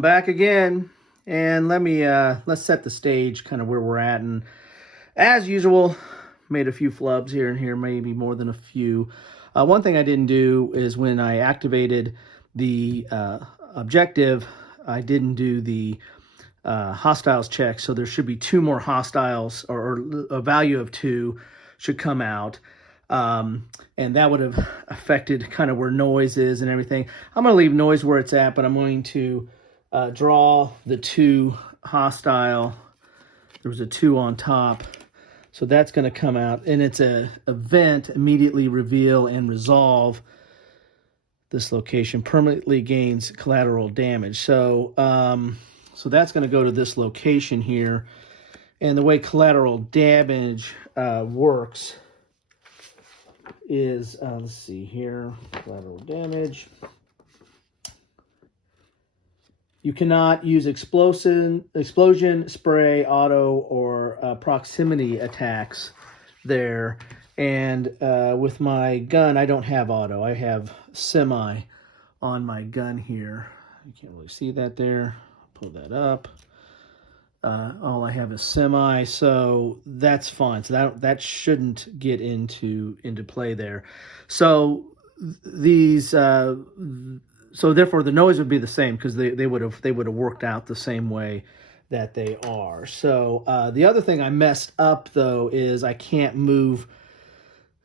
I'm back again, and let's set the stage, kind of where we're at. And as usual, made a few flubs here and here, maybe more than a few. One thing I didn't do is when I activated the objective, I didn't do the hostiles check. So there should be 2 more hostiles, or a value of 2 should come out. And that would have affected kind of where noise is and everything. I'm going to leave noise where it's at, but I'm going to draw the 2 hostile. There was a 2 on top. So that's going to come out, and it's a event, immediately reveal and resolve. This location permanently gains collateral damage. So, so that's going to go to this location here. And the way collateral damage works is, let's see here, collateral damage. You cannot use explosion, spray, auto, or proximity attacks there. And with my gun, I don't have auto. I have semi on my gun here. You can't really see that there. Pull that up. All I have is semi, so that's fine. So that shouldn't get into play there. So these, so therefore the noise would be the same, because they would have worked out the same way that they are. So the other thing I messed up though is I can't move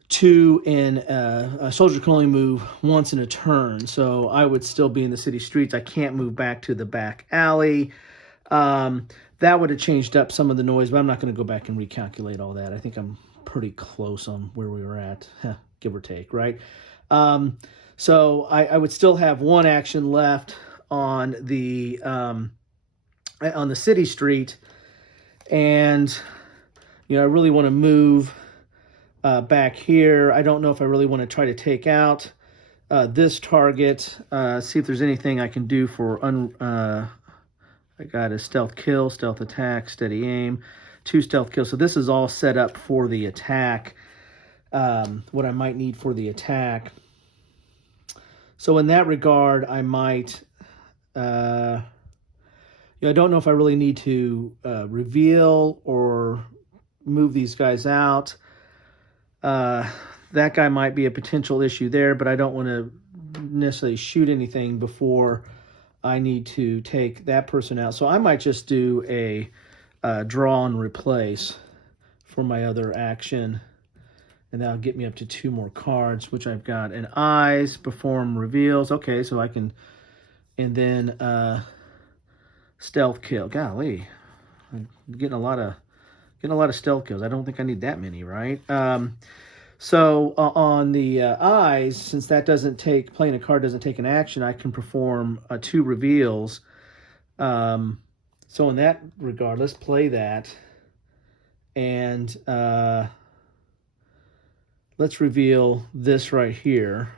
2 in a soldier can only move once in a turn. So I would still be in the city streets. I can't move back to the back alley. That would have changed up some of the noise, but I'm not going to go back and recalculate all that. I think I'm pretty close on where we were at, give or take, right? So I would still have 1 action left on the city street, and I really want to move back here. I don't know if I really want to try to take out this target. See if there's anything I can do for I got a stealth kill, stealth attack, steady aim, 2 stealth kills. So this is all set up for the attack, what I might need for the attack. So in that regard, I might, I don't know if I really need to reveal or move these guys out. That guy might be a potential issue there, but I don't want to necessarily shoot anything before I need to take that person out. So I might just do a draw and replace for my other action. And that'll get me up to 2 more cards, which I've got. And eyes, perform reveals. Okay, so I can, and then stealth kill. Golly, I'm getting a lot of stealth kills. I don't think I need that many, right? So on the eyes, since that doesn't take, playing a card doesn't take an action, I can perform 2 reveals. So in that regard, let's play that. And let's reveal this right here.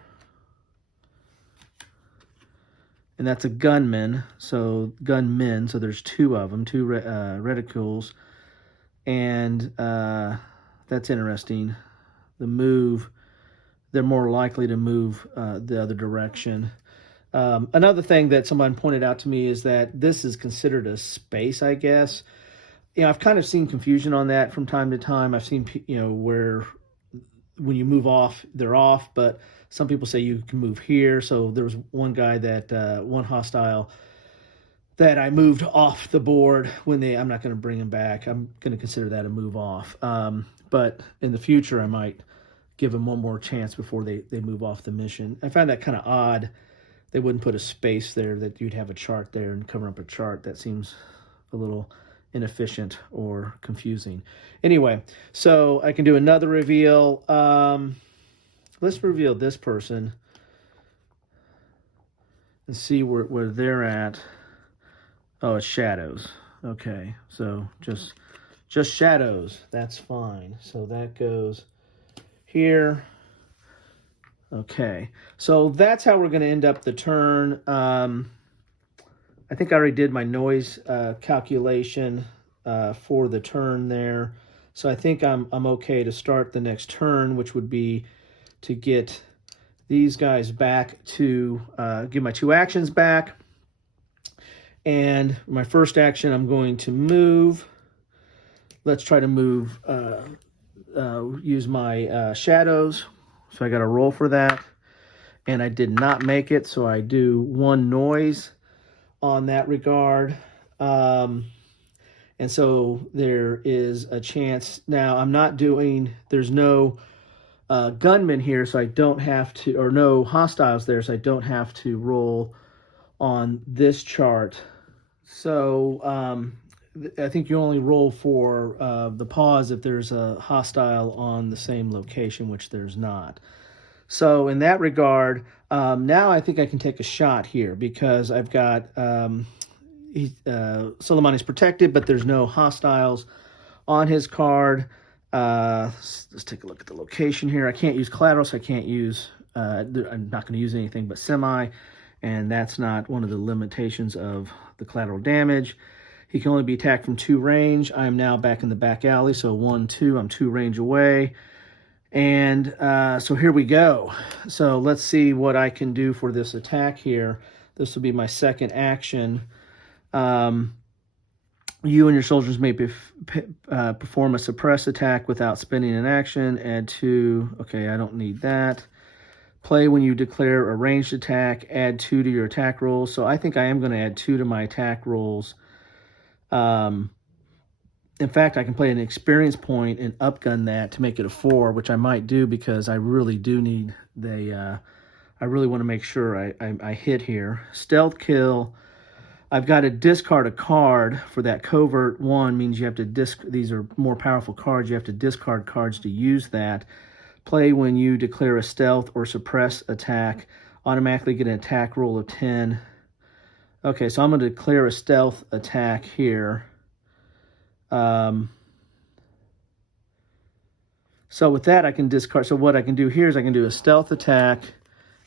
And that's a gunman, so gunmen, so there's 2 of them, 2 reticules. And that's interesting. The move, they're more likely to move the other direction. Another thing that someone pointed out to me is that this is considered a space, I guess. I've kind of seen confusion on that from time to time. I've seen, where when you move off, they're off, but some people say you can move here. So there was one guy that, one hostile that I moved off the board when I'm not going to bring him back. I'm going to consider that a move off. But in the future, I might give them one more chance before they move off the mission. I found that kind of odd. They wouldn't put a space there, that you'd have a chart there and cover up a chart. That seems a little inefficient or confusing. Anyway, so I can do another reveal. Let's reveal this person and see where they're at. Oh, it's shadows. Okay, so just shadows. That's fine. So that goes here. Okay, so that's how we're going to end up the turn. I think I already did my noise calculation for the turn there. So I think I'm okay to start the next turn, which would be to get these guys back to give my 2 actions back. And my first action, I'm going to move. Let's try to move, use my shadows. So I got to roll for that. And I did not make it, so I do 1 noise on that regard. And so there is a chance. Now, I'm not doing, there's no gunmen here, so I don't have to, or no hostiles there, so I don't have to roll on this chart. So I think you only roll for the pause if there's a hostile on the same location, which there's not. So in that regard, now I think I can take a shot here because I've got Soleimani's protected, but there's no hostiles on his card. Let's take a look at the location here. I can't use collateral, so I can't use, I'm not going to use anything but semi, and that's not one of the limitations of the collateral damage. He can only be attacked from 2 range. I am now back in the back alley, so 1, 2, I'm 2 range away. And so here we go. So let's see what I can do for this attack here. This will be my second action. You and your soldiers may perform a suppress attack without spending an action. Add 2. Okay, I don't need that. Play when you declare a ranged attack. Add 2 to your attack rolls. So I think I am going to add 2 to my attack rolls. In fact, I can play an experience point and upgun that to make it a 4, which I might do because I really do need the. I really want to make sure I hit here. Stealth kill. I've got to discard a card for that. Covert 1 means you have to these are more powerful cards. You have to discard cards to use that. Play when you declare a stealth or suppress attack. Automatically get an attack roll of 10. Okay, so I'm going to declare a stealth attack here. So with that, I can discard. So what I can do here is I can do a stealth attack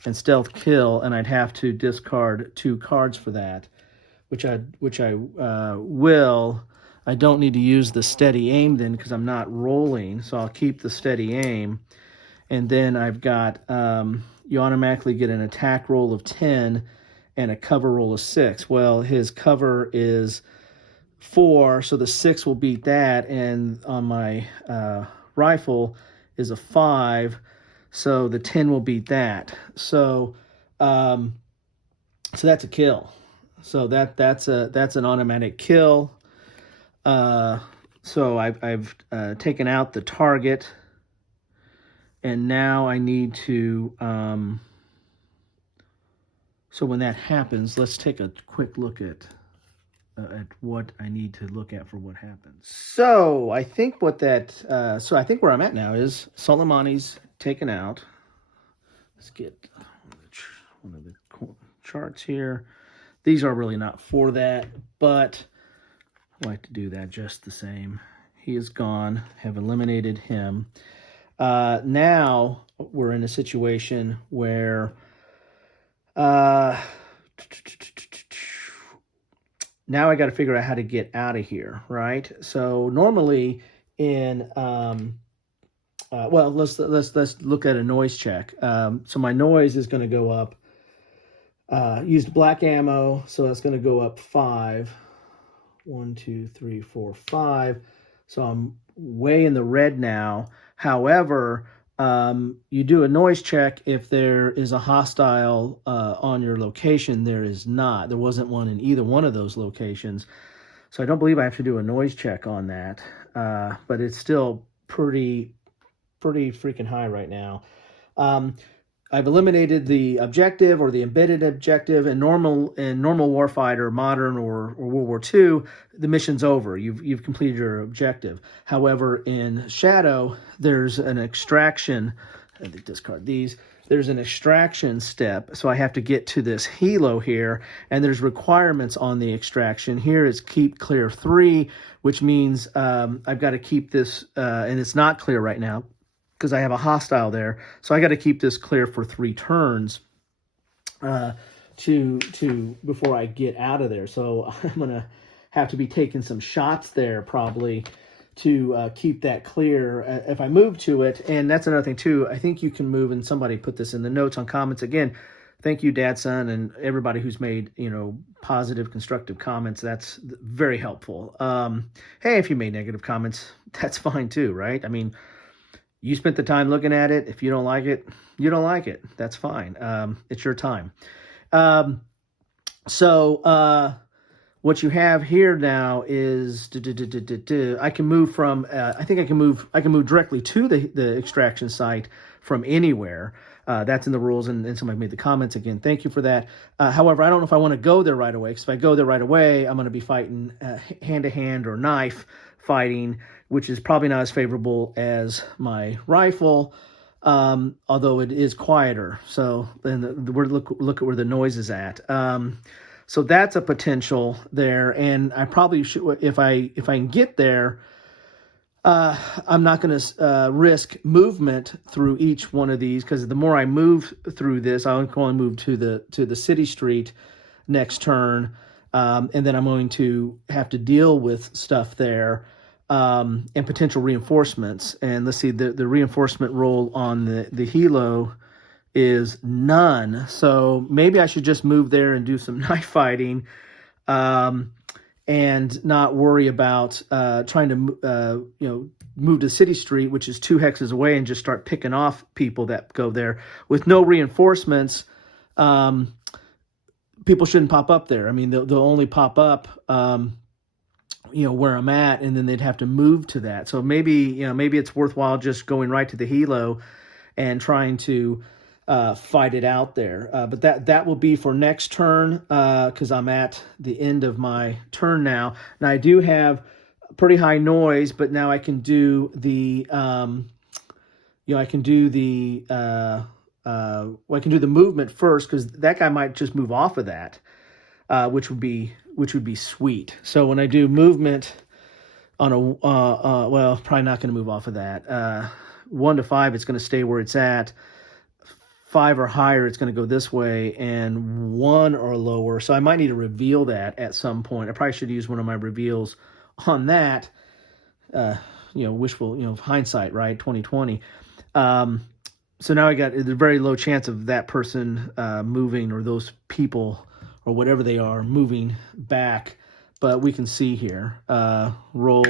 and stealth kill, and I'd have to discard 2 cards for that. Which I will. I don't need to use the steady aim then because I'm not rolling, so I'll keep the steady aim. And then I've got, you automatically get an attack roll of 10 and a cover roll of 6. Well, his cover is 4, so the 6 will beat that, and on my rifle is a 5, so the 10 will beat that. So that's a kill. So that's an automatic kill. So I've taken out the target, and now I need to. So when that happens, let's take a quick look at what I need to look at for what happens. So I think what that. So I think where I'm at now is Soleimani's taken out. Let's get one of the charts here. These are really not for that, but I like to do that just the same. He is gone, have eliminated him. Now we're in a situation where now I got to figure out how to get out of here, right? So normally in well, let's look at a noise check. So my noise is going to go up. Used black ammo, so that's going to go up 5. 1, 2, 3, 4, 5. So I'm way in the red now. However, you do a noise check if there is a hostile on your location. There is not. There wasn't one in either one of those locations. So I don't believe I have to do a noise check on that. But it's still pretty freaking high right now. I've eliminated the objective or the embedded objective. In normal Warfighter, modern or World War II, the mission's over. You've completed your objective. However, in Shadow, there's an extraction. I think discard these. There's an extraction step, so I have to get to this helo here, and there's requirements on the extraction. Here is keep clear 3, which means I've got to keep this, and it's not clear right now, because I have a hostile there. So I got to keep this clear for 3 turns before I get out of there. So I'm going to have to be taking some shots there probably to keep that clear if I move to it. And that's another thing too. I think you can move, and somebody put this in the notes on comments again, thank you, Dad, Son, and everybody who's made, positive, constructive comments. That's very helpful. Hey, if you made negative comments, that's fine too, right? I mean, you spent the time looking at it. If you don't like it, you don't like it. That's fine. It's your time. So what you have here now is I can move from. I think I can move directly to the extraction site from anywhere. That's in the rules, and somebody made the comments again. Thank you for that. However, I don't know if I want to go there right away, because if I go there right away, I'm going to be fighting hand-to-hand or knife fighting, which is probably not as favorable as my rifle, although it is quieter. So then look at where the noise is at. So that's a potential there, and I probably should, if I can get there, I'm not going to risk movement through each one of these, because the more I move through this, I'm going to move to the city street next turn, and then I'm going to have to deal with stuff there, and potential reinforcements. And let's see, the reinforcement roll on the helo is none, so maybe I should just move there and do some knife fighting. And not worry about trying to, move to City Street, which is 2 hexes away, and just start picking off people that go there. With no reinforcements, people shouldn't pop up there. I mean, they'll only pop up, where I'm at, and then they'd have to move to that. So maybe it's worthwhile just going right to the helo and trying to fight it out there. But that will be for next turn, because I'm at the end of my turn now. Now I do have pretty high noise, but now I can do the I can do the movement first, because that guy might just move off of that, which would be sweet. So when I do movement on a probably not going to move off of that. 1 to 5, it's going to stay where it's at. 5 or higher, it's going to go this way, and 1 or lower. So I might need to reveal that at some point. I probably should use one of my reveals on that. Wishful, hindsight, right? 2020. So now I got a very low chance of that person moving, or those people, or whatever they are, moving back. But we can see here, roll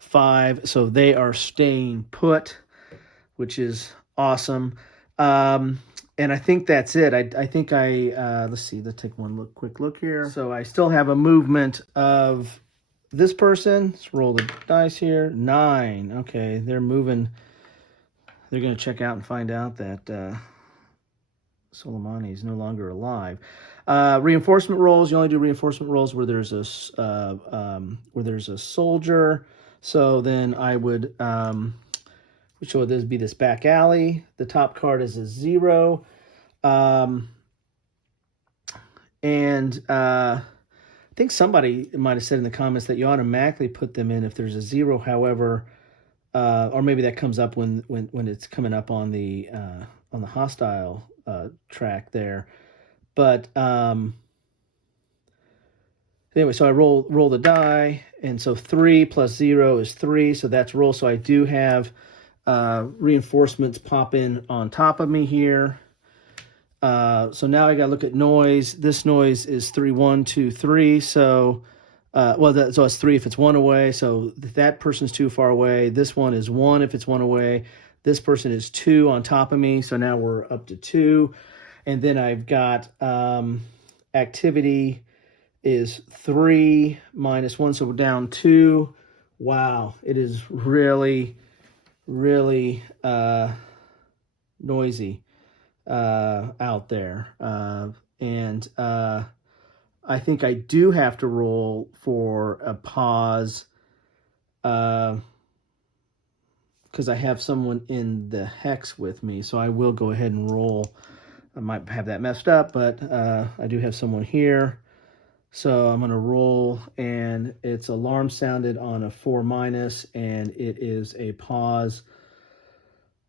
5. So they are staying put, which is awesome. And I think that's it. I think let's see, let's take one quick look here. So I still have a movement of this person. Let's roll the dice here. 9. Okay, they're moving. They're going to check out and find out that Soleimani is no longer alive. Reinforcement rolls. You only do reinforcement rolls where there's a soldier. So then I would, which would this be, this back alley. The top card is a 0. And I think somebody might have said in the comments that you automatically put them in if there's a 0. However, or maybe that comes up when it's coming up on the hostile track there. But anyway, so I roll the die, and so 3 plus 0 is 3. So that's roll. So I do have reinforcements pop in on top of me here. So now I got to look at noise. This noise is 3, 1, 2, 3. So, so it's 3 if it's 1 away. So that person's too far away. This one is 1 if it's 1 away. This person is 2 on top of me. So now we're up to 2. And then I've got activity is 3 minus 1. So we're down 2. Wow. It is really, really noisy out there. And I think I do have to roll for a pause because I have someone in the hex with me. So I will go ahead and roll. I might have that messed up, but I do have someone here. So I'm going to roll, and it's alarm sounded on a 4 minus, and it is a pause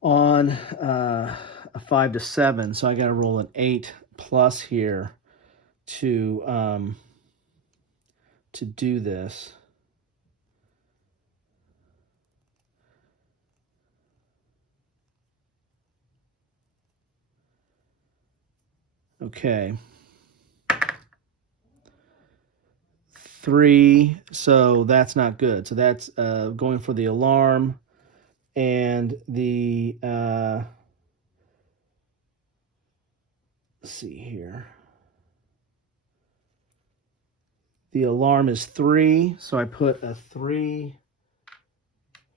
on a 5 to 7. So I got to roll an 8 plus here to do this. Okay. 3, so that's not good. So that's going for the alarm and the, let's see here. The alarm is 3, so I put a 3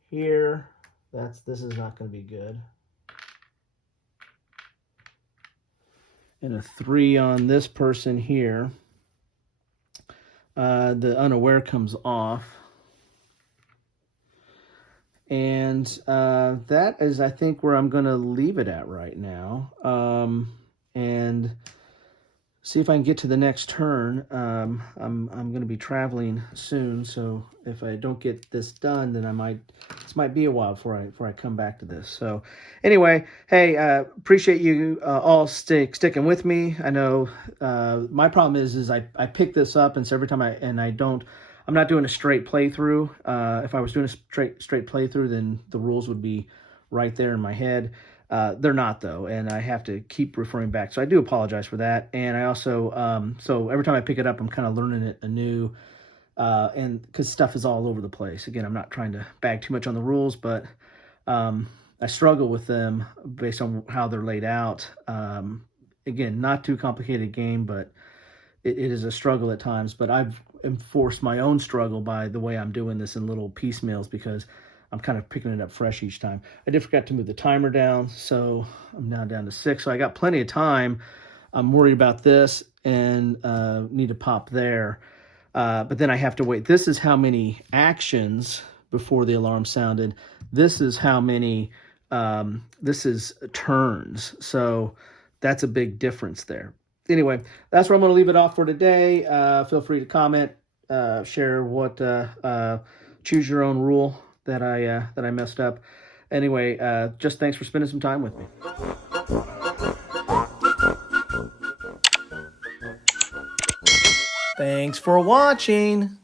here. This is not going to be good. And a 3 on this person here. The unaware comes off. And that is, I think, where I'm going to leave it at right now. And see if I can get to the next turn. I'm going to be traveling soon, so if I don't get this done, then this might be a while before I come back to this. So anyway, hey, appreciate you all sticking with me. I know my problem is I pick this up, and so every time I'm not doing a straight playthrough. If I was doing a straight playthrough, then the rules would be right there in my head. They're not, though, and I have to keep referring back. So I do apologize for that. And I also, so every time I pick it up, I'm kind of learning it anew, and because stuff is all over the place. Again, I'm not trying to bag too much on the rules, but I struggle with them based on how they're laid out. Again, not too complicated game, but it is a struggle at times. But I've enforced my own struggle by the way I'm doing this in little piecemeals, because I'm kind of picking it up fresh each time. I did forget to move the timer down, so I'm now down to 6. So I got plenty of time. I'm worried about this and need to pop there. But then I have to wait. This is how many actions before the alarm sounded. This is how many, this is turns. So that's a big difference there. Anyway, that's where I'm going to leave it off for today. Feel free to comment, share what, choose your own rule that I messed up. Anyway, just thanks for spending some time with me. Thanks for watching.